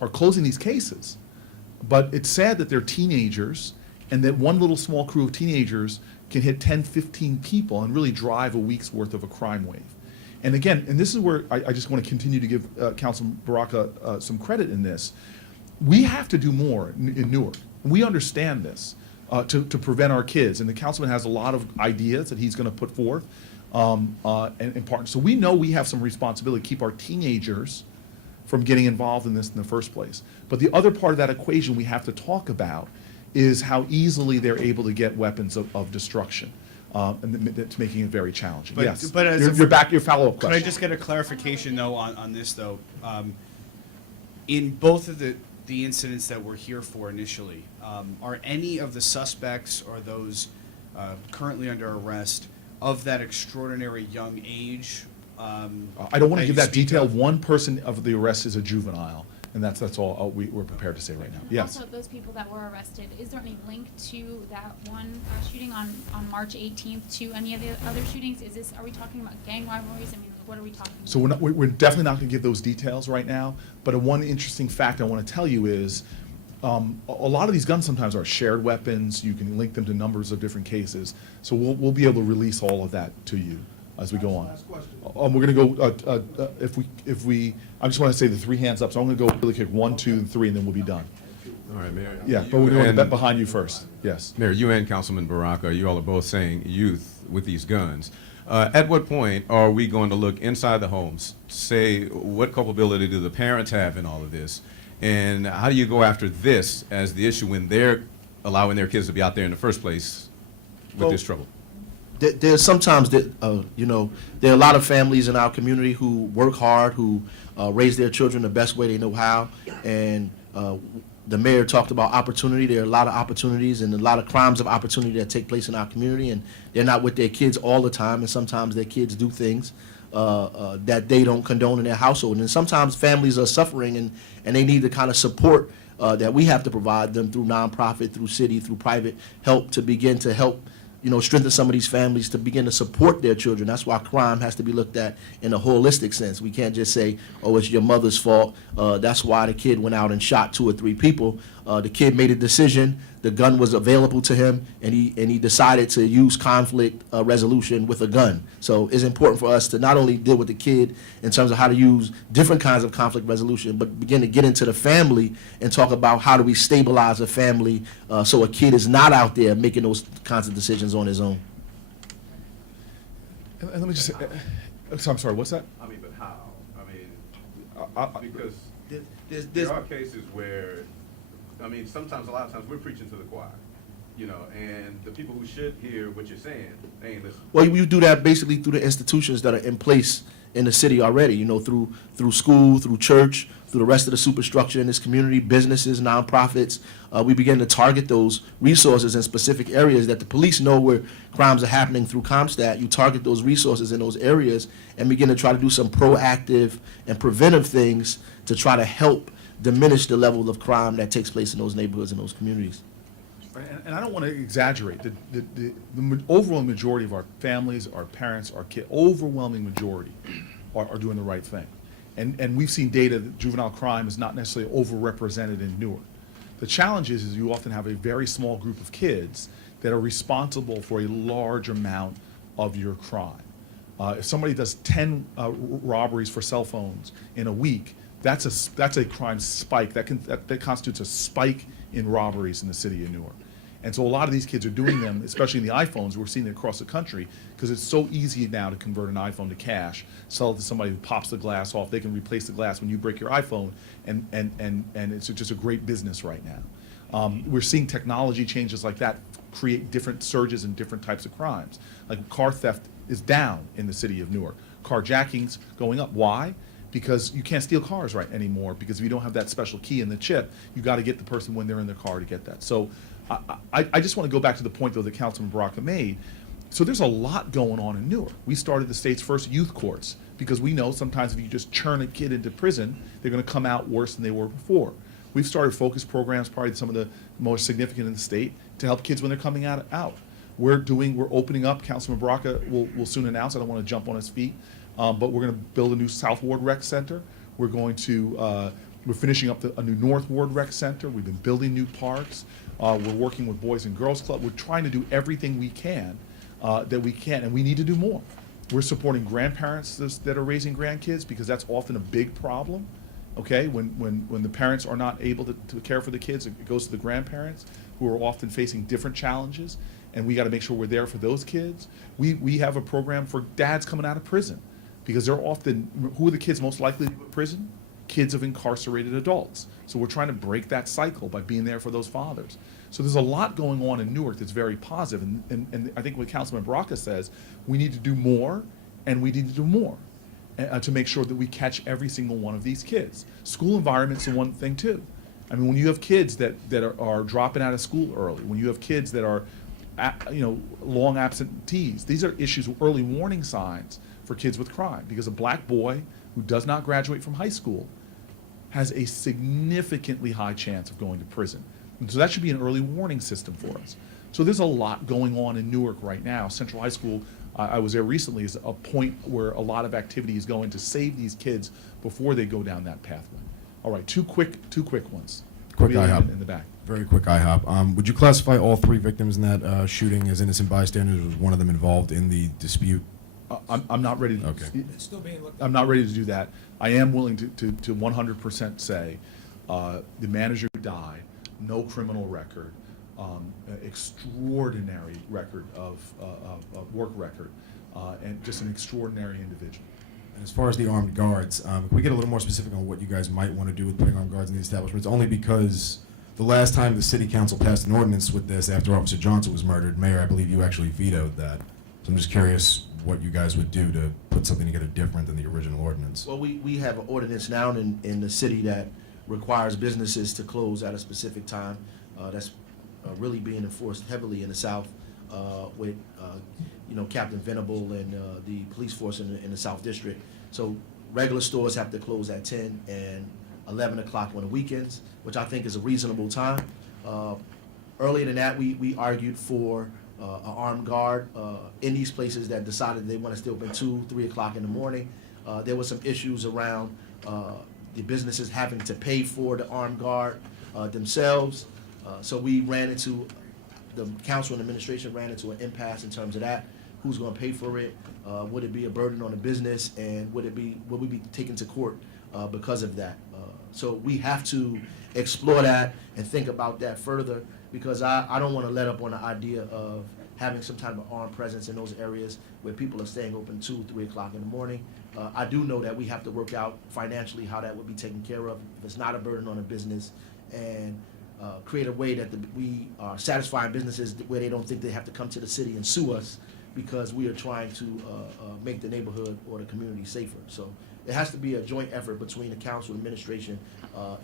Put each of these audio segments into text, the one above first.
are closing these cases. But it's sad that they're teenagers, and that one little small crew of teenagers can hit 10, 15 people and really drive a week's worth of a crime wave. And again, and this is where I just want to continue to give Councilman Baraka some credit in this. We have to do more in Newark. We understand this to prevent our kids, and the councilman has a lot of ideas that he's going to put forth and partner. So we know we have some responsibility to keep our teenagers from getting involved in this in the first place. But the other part of that equation we have to talk about is how easily they're able to get weapons of destruction. And it's making it very challenging. But, yes. but as Your follow-up question. Could I just get a clarification, though, on this, though? In both of the incidents that we're here for initially, are any of the suspects or those currently under arrest of that extraordinary young age? I don't want to give that detail. One person of the arrest is a juvenile, and that's all we're prepared to say right now. Yes. Also, those people that were arrested, is there any link to that one shooting on March 18th to any of the other shootings? Are we talking about gang rivalries? I mean, what are we talking about? So we're definitely not going to give those details right now. But one interesting fact I want to tell you is a lot of these guns sometimes are shared weapons. You can link them to numbers of different cases. So we'll be able to release all of that to you as we go on. We're going to go, if we, I just want to say the three hands up, so I'm going to go really quick, 1, 2, and 3, and then we'll be done. All right, Mayor. Yeah, but we're going to go behind you first, yes. Mayor, you and Councilman Baraka, you all are both saying youth with these guns. At what point are we going to look inside the homes, say what culpability do the parents have in all of this, and how do you go after this as the issue when they're allowing their kids to be out there in the first place with this trouble? There's sometimes that there are a lot of families in our community who work hard, who raise their children the best way they know how, and the mayor talked about opportunity. There are a lot of opportunities and a lot of crimes of opportunity that take place in our community, and they're not with their kids all the time, and sometimes their kids do things that they don't condone in their household, and sometimes families are suffering and they need the kind of support that we have to provide them through nonprofit, through city, through private help to begin to help strengthen some of these families to begin to support their children. That's why crime has to be looked at in a holistic sense. We can't just say, oh, it's your mother's fault. That's why the kid went out and shot 2 or 3 people. The kid made a decision. The gun was available to him, and he decided to use conflict resolution with a gun. So it's important for us to not only deal with the kid in terms of how to use different kinds of conflict resolution, but begin to get into the family and talk about how do we stabilize a family so a kid is not out there making those kinds of decisions on his own. And let me just say, so I'm sorry, what's that? I mean, but how? I mean, because there are cases where, I mean, sometimes, a lot of times, we're preaching to the choir, and the people who should hear what you're saying, they ain't listening. Well, you do that basically through the institutions that are in place in the city already, through school, through church, through the rest of the superstructure in this community, businesses, nonprofits. We begin to target those resources in specific areas that the police know where crimes are happening through CompStat. You target those resources in those areas and begin to try to do some proactive and preventive things to try to help diminish the level of crime that takes place in those neighborhoods and those communities. And I don't want to exaggerate. The overwhelming majority of our families, our parents, our kids, overwhelming majority are doing the right thing. And we've seen data that juvenile crime is not necessarily overrepresented in Newark. The challenge is you often have a very small group of kids that are responsible for a large amount of your crime. If somebody does 10 robberies for cell phones in a week, that's a crime spike. That constitutes a spike in robberies in the city of Newark. And so a lot of these kids are doing them, especially in the iPhones. We're seeing it across the country because it's so easy now to convert an iPhone to cash, sell it to somebody who pops the glass off. They can replace the glass when you break your iPhone, and it's just a great business right now. We're seeing technology changes like that create different surges in different types of crimes. Like car theft is down in the city of Newark. Carjacking's going up. Why? Because you can't steal cars right anymore, because if you don't have that special key in the chip, you got to get the person when they're in their car to get that. So I just want to go back to the point, though, that Councilman Baraka made. So there's a lot going on in Newark. We started the state's first youth courts because we know sometimes if you just churn a kid into prison, they're going to come out worse than they were before. We've started focus programs, probably some of the most significant in the state, to help kids when they're coming out. We're opening up. Councilman Baraka will soon announce. I don't want to jump on his feet, but we're going to build a new South Ward Rec Center. We're going to We're finishing up a new North Ward Rec Center. We've been building new parks. We're working with Boys and Girls Club. We're trying to do everything we can, and we need to do more. We're supporting grandparents that are raising grandkids because that's often a big problem. Okay, when the parents are not able to care for the kids, it goes to the grandparents who are often facing different challenges, and we got to make sure we're there for those kids. We have a program for dads coming out of prison because they're often, who are the kids most likely to go to prison? Kids of incarcerated adults. So we're trying to break that cycle by being there for those fathers. So there's a lot going on in Newark that's very positive, and I think what Councilman Baraka says, we need to do more, and we need to do more to make sure that we catch every single one of these kids. School environment's the one thing too. I mean, when you have kids that are dropping out of school early, when you have kids that are, long absentees, these are issues, early warning signs for kids with crime, because a black boy who does not graduate from high school has a significantly high chance of going to prison. And so that should be an early warning system for us. So there's a lot going on in Newark right now. Central High School, I was there recently, is a point where a lot of activity is going to save these kids before they go down that pathway. All right, two quick ones. Quick Wheeling IHOP. in the back. Very quick IHOP. Would you classify all 3 victims in that shooting as innocent bystanders? Was one of them involved in the dispute? I'm not ready to. Okay. It's still being looked at. I'm not ready to do that. I am willing to 100% say the manager died, no criminal record, extraordinary record of work record, and just an extraordinary individual. And as far as the armed guards, can we get a little more specific on what you guys might want to do with putting armed guards in the establishments? Only because the last time the city council passed an ordinance with this after Officer Johnson was murdered, Mayor, I believe you actually vetoed that. So I'm just curious what you guys would do to put something together different than the original ordinance. Well, we have an ordinance now in the city that requires businesses to close at a specific time. That's really being enforced heavily in the South with, Captain Venable and the police force in the South District. So regular stores have to close at 10 and 11 o'clock on the weekends, which I think is a reasonable time. Earlier than that, we argued for an armed guard in these places that decided they want to stay open 2, 3 o'clock in the morning. There were some issues around the businesses having to pay for the armed guard themselves. So we ran into, the council and administration ran into an impasse in terms of that. Who's going to pay for it? Would it be a burden on the business? And would we be taken to court because of that? So we have to explore that and think about that further, because I don't want to let up on the idea of having some type of armed presence in those areas where people are staying open 2, 3 o'clock in the morning. I do know that we have to work out financially how that would be taken care of if it's not a burden on a business, and create a way that we are satisfying businesses where they don't think they have to come to the city and sue us because we are trying to make the neighborhood or the community safer. So it has to be a joint effort between the council, administration,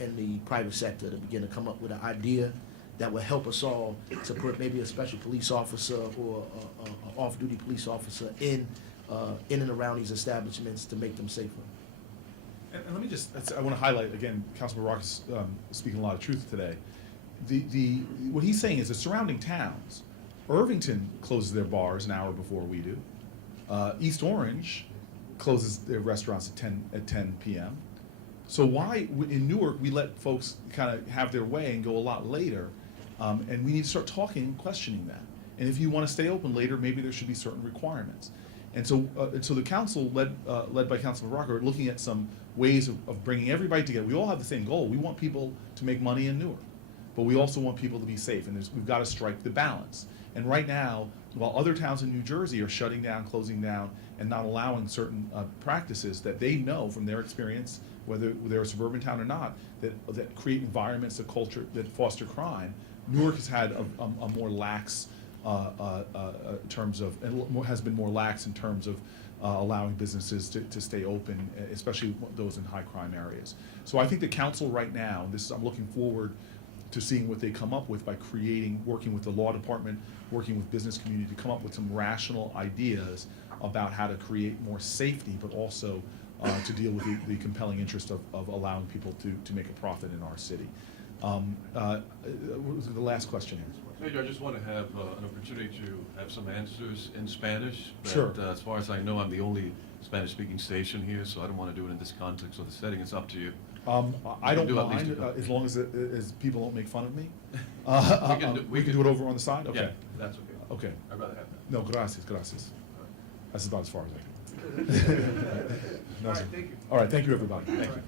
and the private sector to begin to come up with an idea that will help us all to put maybe a special police officer or an off-duty police officer in and around these establishments to make them safer. And let me I want to highlight, again, Councilman Baraka's speaking a lot of truth today. What he's saying is the surrounding towns, Irvington closes their bars an hour before we do. East Orange closes their restaurants at 10 p.m. So why, in Newark, we let folks kind of have their way and go a lot later, and we need to start talking and questioning that. And if you want to stay open later, maybe there should be certain requirements. And so the council, led by Councilman Baraka, are looking at some ways of bringing everybody together. We all have the same goal. We want people to make money in Newark, but we also want people to be safe, and we've got to strike the balance. And right now, while other towns in New Jersey are shutting down, closing down, and not allowing certain practices that they know from their experience, whether they're a suburban town or not, that create environments, a culture that foster crime, Newark has had a more lax terms of, and has been more lax in terms of allowing businesses to stay open, especially those in high crime areas. So I think the council right now, I'm looking forward to seeing what they come up with by working with the law department, working with business community to come up with some rational ideas about how to create more safety, but also to deal with the compelling interest of allowing people to make a profit in our city. What was the last question here? Major, I just want to have an opportunity to have some answers in Spanish. But, Sure. As far as I know, I'm the only Spanish-speaking station here, so I don't want to do it in this context or the setting. It's up to you. I We can don't do at least a mind, couple. as long as people don't make fun of me. We We can do it over on the side? Okay. Yeah, that's okay. Okay. I'd rather have that. No, gracias, gracias. That's about as far as I can. All right, thank you. All right, thank you, everybody. Thank you.